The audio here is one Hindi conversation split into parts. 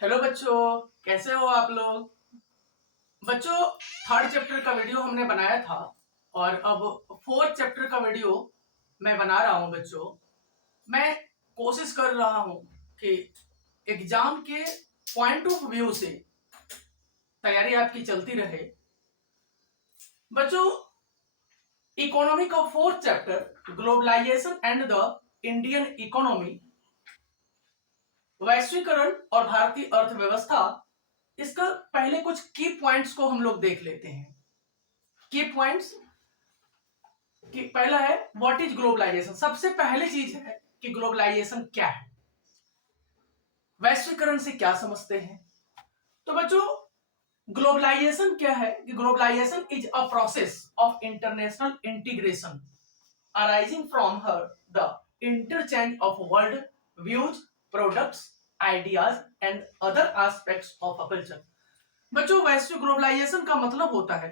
हेलो बच्चों, कैसे हो आप लोग। बच्चों, थर्ड चैप्टर का वीडियो हमने बनाया था और अब फोर्थ चैप्टर का वीडियो मैं बना रहा हूं। बच्चों, मैं कोशिश कर रहा हूं कि एग्जाम के पॉइंट ऑफ व्यू से तैयारी आपकी चलती रहे। बच्चों, इकोनॉमी का fourth chapter globalisation and the Indian economy, वैश्वीकरण और भारतीय अर्थव्यवस्था, इसका पहले कुछ की पॉइंट्स को हम लोग देख लेते हैं। की पॉइंट्स कि पहला है व्हाट इज ग्लोबलाइजेशन। सबसे पहली चीज है कि ग्लोबलाइजेशन क्या है, वैश्वीकरण से क्या समझते हैं। तो बच्चों, ग्लोबलाइजेशन क्या है कि globalisation is a process of international integration arising from हर the interchange of world views, products, ideas and other aspects of a culture. बच्चों, वैश्विक ग्लोबलाइजेशन का मतलब होता है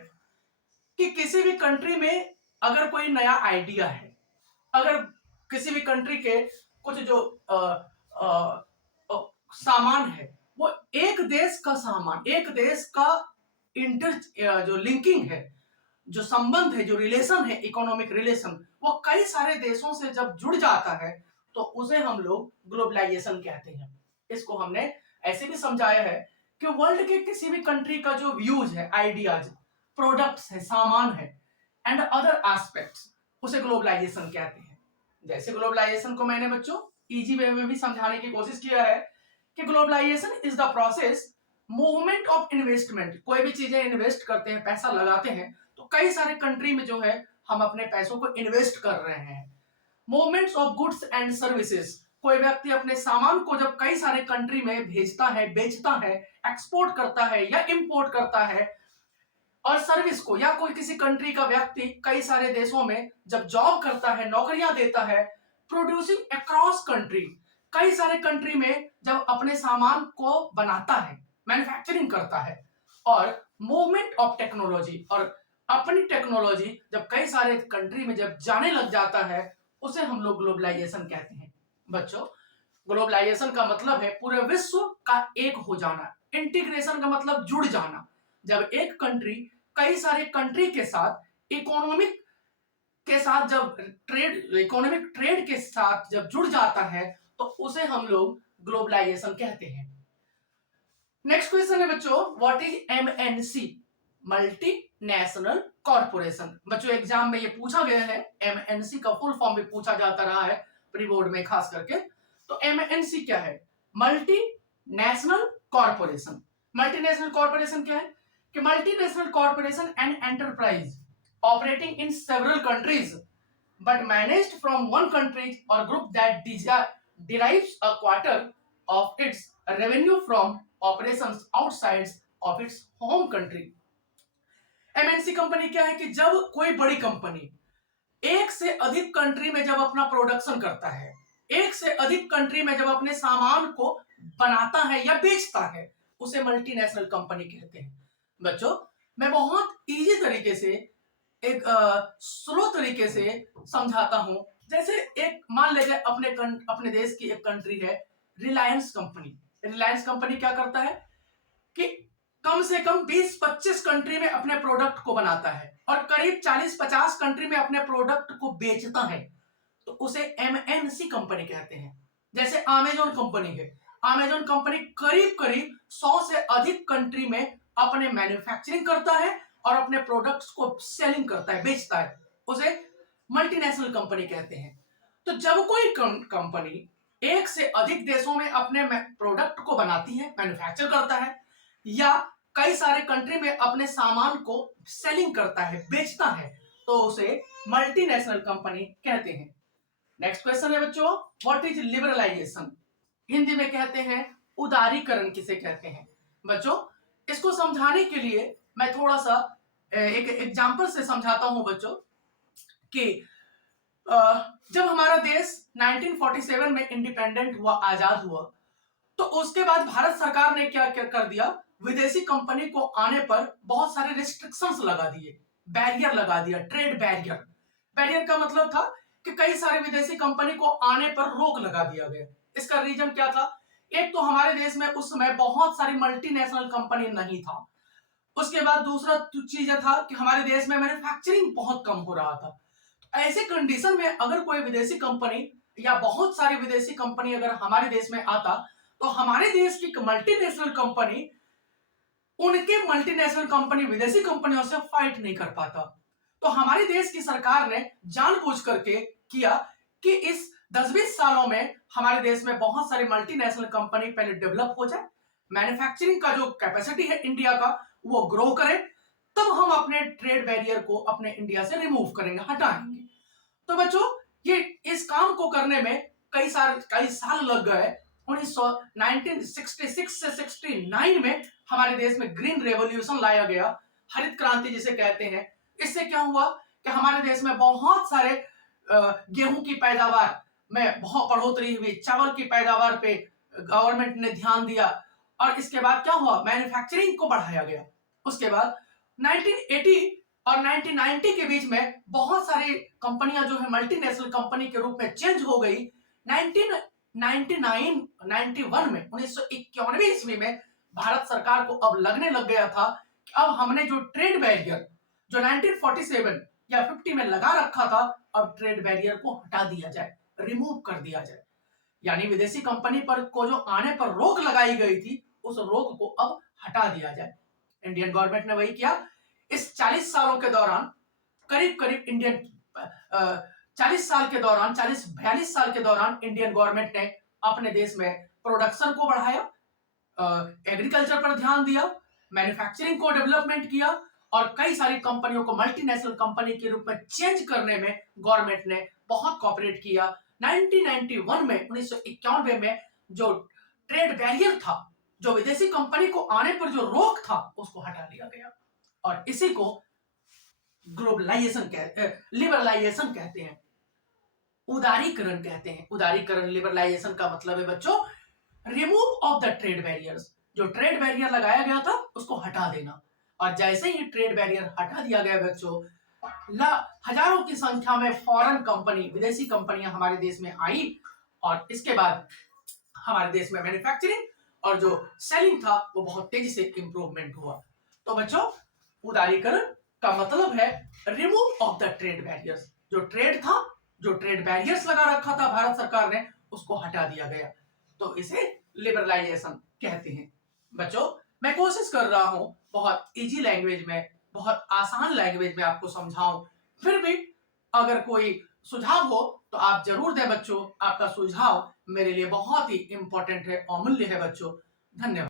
कि किसी भी कंट्री में अगर कोई नया आइडिया है, अगर किसी भी कंट्री के कुछ जो आ, आ, आ, सामान है, वो एक देश का सामान, एक देश का इंटर जो लिंकिंग है, जो संबंध है, जो रिलेशन है, इकोनॉमिक रिलेशन, वो कई सारे देशों से जब जुड़ जाता है तो उसे हम लोग ग्लोबलाइजेशन कहते हैं। इसको हमने ऐसे भी समझाया है कि वर्ल्ड के किसी भी कंट्री का जो व्यूज है, आइडियाज, प्रोडक्ट्स है, सामान है एंड अदर एस्पेक्ट्स, उसे ग्लोबलाइजेशन कहते हैं। जैसे ग्लोबलाइजेशन को मैंने बच्चों इजी वे में भी समझाने की कोशिश किया है कि globalisation is the process movement of investment. कोई भी चीजें इन्वेस्ट करते हैं, पैसा लगाते हैं, तो कई सारे कंट्री में जो है हम अपने पैसों को इन्वेस्ट कर रहे हैं। Movements of goods and services, कोई व्यक्ति अपने सामान को जब कई सारे कंट्री में भेजता है, बेचता है, एक्सपोर्ट करता है या इंपोर्ट करता है, और सर्विस को, या कोई किसी कंट्री का व्यक्ति कई सारे देशों में जब जॉब करता है, नौकरियां देता है, प्रोड्यूसिंग अक्रॉस कंट्री, कई सारे कंट्री में जब अपने सामान को बनाता है, मैन्युफैक्चरिंग करता है, और मूवमेंट ऑफ टेक्नोलॉजी, और अपनी टेक्नोलॉजी जब कई सारे कंट्री में जब जाने लग जाता है, उसे हम लोग ग्लोबलाइजेशन कहते हैं। बच्चों, ग्लोबलाइजेशन का मतलब है पूरे विश्व का एक हो जाना। इंटीग्रेशन का मतलब जुड़ जाना। जब एक कंट्री कई सारे कंट्री के साथ इकोनॉमिक के साथ जब ट्रेड, इकोनॉमिक ट्रेड के साथ जब जुड़ जाता है तो उसे हम लोग ग्लोबलाइजेशन कहते हैं। नेक्स्ट क्वेश्चन है बच्चों, what is MNC, multi national corporation. बच्चों, एग्जाम में ये पूछा गया है, एमएनसी का फुल फॉर्म भी पूछा जाता रहा है प्री बोर्ड में खास करके। तो एमएनसी क्या है? Multi national corporation. Multinational corporation क्या है कि multinational corporation and enterprise operating in several countries but managed from one country or group that derives a quarter of its revenue from operations outside of its home country। MNC company क्या है कि जब कोई बड़ी कंपनी एक से अधिक कंट्री में जब अपना प्रोडक्शन करता है, एक से अधिक कंट्री में जब अपने सामान को बनाता है या बेचता है, उसे मल्टीनेशनल कंपनी कहते हैं। बच्चों, मैं बहुत इजी तरीके से, एक स्लो तरीके से समझाता हूं। जैसे एक मान लीजिए अपने देश की एक कंट्री है, रिलायंस कंपनी। रिलायंस कंपनी क्या करता है कि कम से कम 20-25 कंट्री में अपने प्रोडक्ट को बनाता है और करीब 40-50 कंट्री में अपने प्रोडक्ट को बेचता है, तो उसे एमएनसी कंपनी कहते हैं। जैसे अमेजोन कंपनी है, अमेजोन कंपनी करीब करीब 100 से अधिक कंट्री में अपने मैन्युफैक्चरिंग करता है और अपने प्रोडक्ट्स को सेलिंग करता है, बेचता है, उसे मल्टीनेशनल कंपनी कहते हैं। तो जब कोई कंपनी एक से अधिक देशों में अपने प्रोडक्ट को बनाती है, मैन्युफैक्चर करता है, या कई सारे कंट्री में अपने सामान को सेलिंग करता है, बेचता है, तो उसे मल्टीनेशनल कंपनी कहते हैं। नेक्स्ट क्वेश्चन है बच्चों, व्हाट इज लिबरलाइजेशन। हिंदी में कहते हैं उदारीकरण किसे कहते हैं। बच्चों, इसको समझाने के लिए मैं थोड़ा सा एक एग्जांपल से समझाता हूं बच्चों कि जब हमारा देश 1947 में इंडिपेंडेंट हुआ, आजाद हुआ, तो उसके बाद भारत सरकार ने क्या क्या कर दिया, विदेशी कंपनी को आने पर बहुत सारे रिस्ट्रिक्शंस लगा दिए, बैरियर लगा दिया, ट्रेड बैरियर। बैरियर का मतलब था कि कई सारे विदेशी कंपनी को आने पर रोक लगा दिया गया। इसका रीजन क्या था एक तो हमारे देश में उस समय बहुत सारी मल्टीनेशनल कंपनी नहीं था। उसके बाद दूसरा चीज था कि हमारे देश में मैन्युफैक्चरिंग बहुत कम हो रहा था। ऐसे कंडीशन में अगर कोई विदेशी कंपनी या बहुत सारी विदेशी कंपनी अगर हमारे देश में आता, तो हमारे देश की मल्टीनेशनल कंपनी उनके मल्टीनेशनल कंपनी विदेशी कंपनियों से फाइट नहीं कर पाता। तो हमारे देश की सरकार ने जानबूझ करके किया कि इस 10-20 सालों में हमारे देश में बहुत सारी मल्टीनेशनल कंपनी पहले डेवलप हो जाए, मैन्युफैक्चरिंग का जो कैपेसिटी है इंडिया का वो ग्रो करे, तब हम अपने ट्रेड बैरियर को अपने इंडिया से रिमूव करेंगे, हटाएंगे। तो बच्चों, ये इस काम को करने में कई साल लग गए। 1966 से 69 में हमारे देश में ग्रीन रेवोल्यूशन लाया गया, हरित क्रांति जिसे कहते हैं। इससे क्या हुआ कि हमारे देश में बहुत सारे गेहूं की पैदावार में बहुत बढ़ोतरी हुई, चावल की पैदावार पे गवर्नमेंट ने ध्यान दिया, और इसके बाद क्या हुआ, मैन्युफैक्चरिंग को बढ़ाया गया। उसके बाद 1980 और 1990 के बीच में बहुत सारी कंपनियां जो है मल्टीनेशनल कंपनी के रूप में चेंज हो गई। 1991 में 1991 ईस्वी में भारत सरकार को अब लगने लग गया था कि अब हमने जो ट्रेड बैरियर जो 1947 या 50 में लगा रखा था, अब ट्रेड बैरियर को हटा दिया जाए, रिमूव कर दिया जाए। यानी विदेशी कंपनी पर को जो आने पर रोक लगाई गई थी, उस रोक को अब हटा दिया जाए। इंडियन गवर्नमेंट ने वही किया। इस 40 सालों के दौरान करीब इंडियन 40 साल के दौरान 40-42 साल के दौरान इंडियन गवर्नमेंट ने अपने देश में प्रोडक्शन को बढ़ाया, एग्रीकल्चर पर ध्यान दिया, मैन्युफैक्चरिंग को डेवलपमेंट किया, और कई सारी कंपनियों को मल्टीनेशनल कंपनी के रूप में चेंज करने में गवर्नमेंट ने बहुत कोऑपरेट किया। 1991 में 1991 में जो ट्रेड बैरियर था, जो विदेशी कंपनी को आने पर जो रोक था, उसको हटा लिया गया, और इसी को ग्लोबलाइजेशन लिबरलाइजेशन कहते हैं, उदारीकरण कहते हैं। उदारीकरण, लिबरलाइजेशन का मतलब है बच्चों remove of the trade barriers. जो ट्रेड बैरियर लगाया गया था उसको हटा देना, और जैसे ही ट्रेड बैरियर हटा दिया गया बच्चों, हजारों की संख्या में फॉरेन कंपनी, विदेशी कंपनियां हमारे देश में आई, और इसके बाद हमारे देश में मैन्युफैक्चरिंग और जो सेलिंग था वो बहुत तेजी से इंप्रूवमेंट हुआ। तो बच्चों, उदारीकरण का मतलब है remove of the trade barriers. जो ट्रेड था, जो ट्रेड बैरियर्स लगा रखा था भारत सरकार ने, उसको हटा दिया गया, तो इसे लिबरलाइजेशन कहते हैं। बच्चों, मैं कोशिश कर रहा हूं बहुत इजी लैंग्वेज में, बहुत आसान लैंग्वेज में आपको समझाऊं। फिर भी अगर कोई सुझाव हो तो आप जरूर दें बच्चों। आपका सुझाव मेरे लिए बहुत ही इंपॉर्टेंट है, अमूल्य है बच्चों। धन्यवाद।